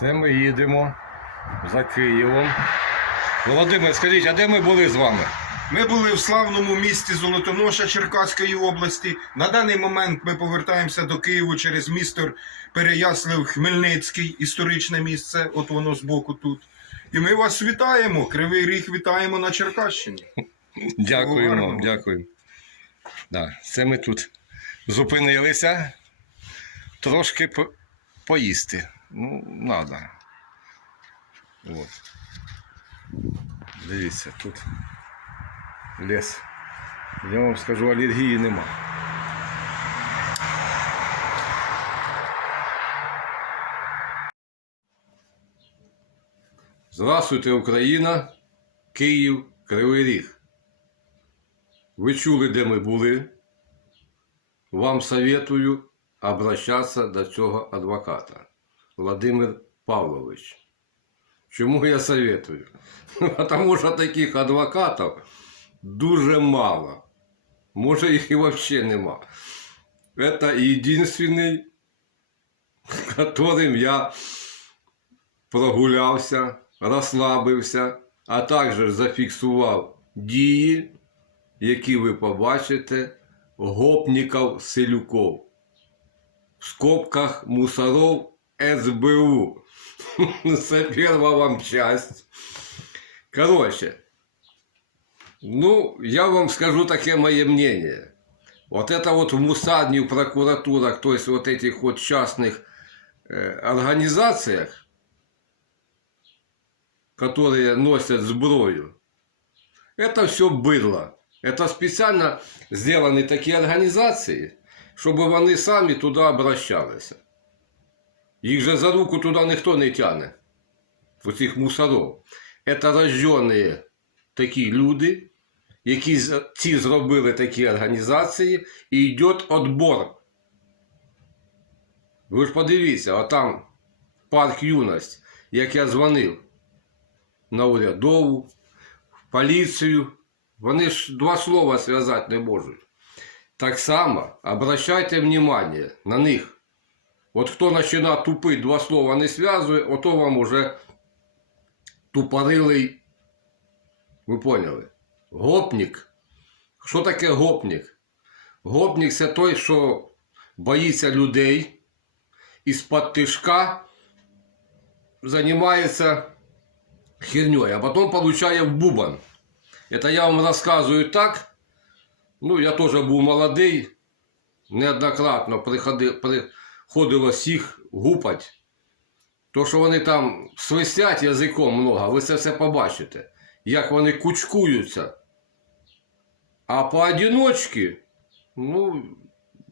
Це ми їдемо за Києвом. Володимир, скажіть, а де ми були з вами? Ми були в славному місті Золотоноша Черкаської області. На даний момент ми повертаємося до Києва через місто Переяслав Хмельницький, історичне місце, от воно збоку тут. І ми вас вітаємо. Кривий ріг вітаємо на Черкащині. Дякуємо, дякуємо. Да, це ми тут зупинилися трошки по- поїсти. Ну, треба. От. Дивіться, тут ліс. Я вам скажу, алергії нема. Здравствуйте, Україна, Київ, Кривий Ріг. Ви чули, де ми були. Вам советую обращатися до цього адвоката Владимир Павлович. Чому я советую? Тому що таких адвокатів дуже мало. Може їх і взагалі нема. Это единственный, которым я прогулявся, розслабився, а також зафіксував дії, які ви побачите гопників селюков. В скобках мусоров СБУ. Перша вам часть. Короче, ну, я вам скажу таке моє мнение. Вот это вот в МУСАДне, в прокуратурах, то есть вот этих вот частных э, организациях, которые носят сброю, это все быдло. Это специально сделаны такие организации, чтобы вони самі туди обращалися. Їх же за руку туди ніхто не тягне, в цих мусоров. Это рождені такі люди, які ці зробили такі організації, і йде відбор. Ви ж подивіться, а там парк юність, як я дзвонив на урядову, в поліцію, вони ж два слова зв'язати не можуть. Так само обращайте внимание на них. От хто починає тупити, два слова не зв'язує, ото вам уже тупорилий, ви поняли? Гопник. Що таке гопник? Гопник це той, що боїться людей і з-під тишка займається херней, а потом получає в бубан. Это я вам розказую так. Ну, я теж був молодий, неоднократно приходи- приходилось їх гупать. То, що вони там свистять язиком много, ви це все побачите, як вони кучкуються. А поодиночки, ну,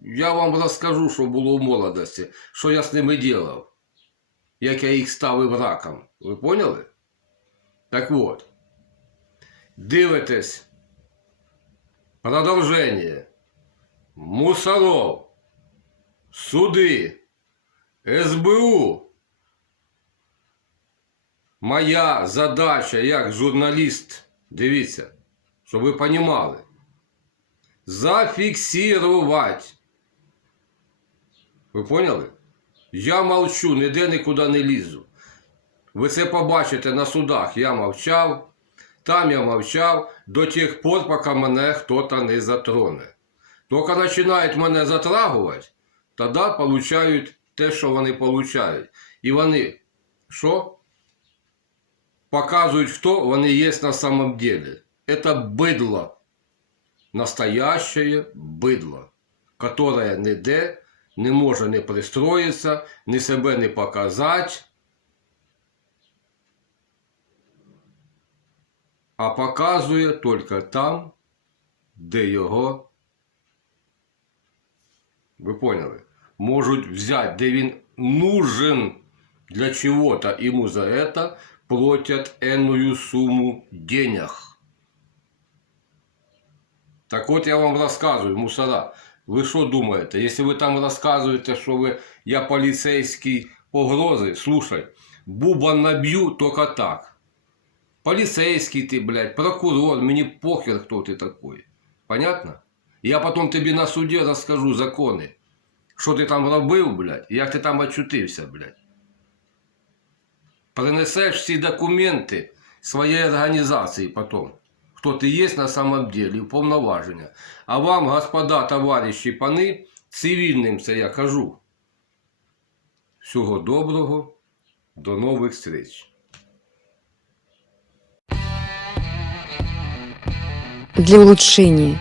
я вам розкажу, що було в молодості, що я з ними делав, як я їх ставив раком. Ви поняли? Так от, дивитесь продовжение мусоров, суди, СБУ. Моя задача як журналіст, дивіться, щоб ви понімали, зафіксувати. Ви поняли? Я молчу, ніде нікуди не лізу. Ви це побачите на судах. Я мовчав, там я мовчав до тих пор, поки мене хтось не затроне. Тільки починають мене затрагувати, тоді получають те, що вони получають. І вони що? Показують, хто вони є на самом деле. Это быдло. Настоящее быдло, которое ніде не може не пристроїтися, ні себе не показати. а показує тільки там, де його, ви поняли, можуть взяти, де він нужен для чего-то, ему за это платят энную сумму денег. Так от я вам розказую, мусора, ви що думаєте, якщо ви там розказуєте, що ви, я поліцейський погрози, слушай, буба наб'ю тільки так. Полицейский ты, блядь, прокурор, мне похер, кто ты такой. Понятно? Я потом тобі на суді розкажу закони, що ти там робив, блядь, як ти там очутився, блядь. принесешь все документы своей организации потом, кто ты есть на самом деле, уповноваження. А вам, господа, товариші, пани, цивільним це я кажу. Всього доброго, до нових встреч. для улучшения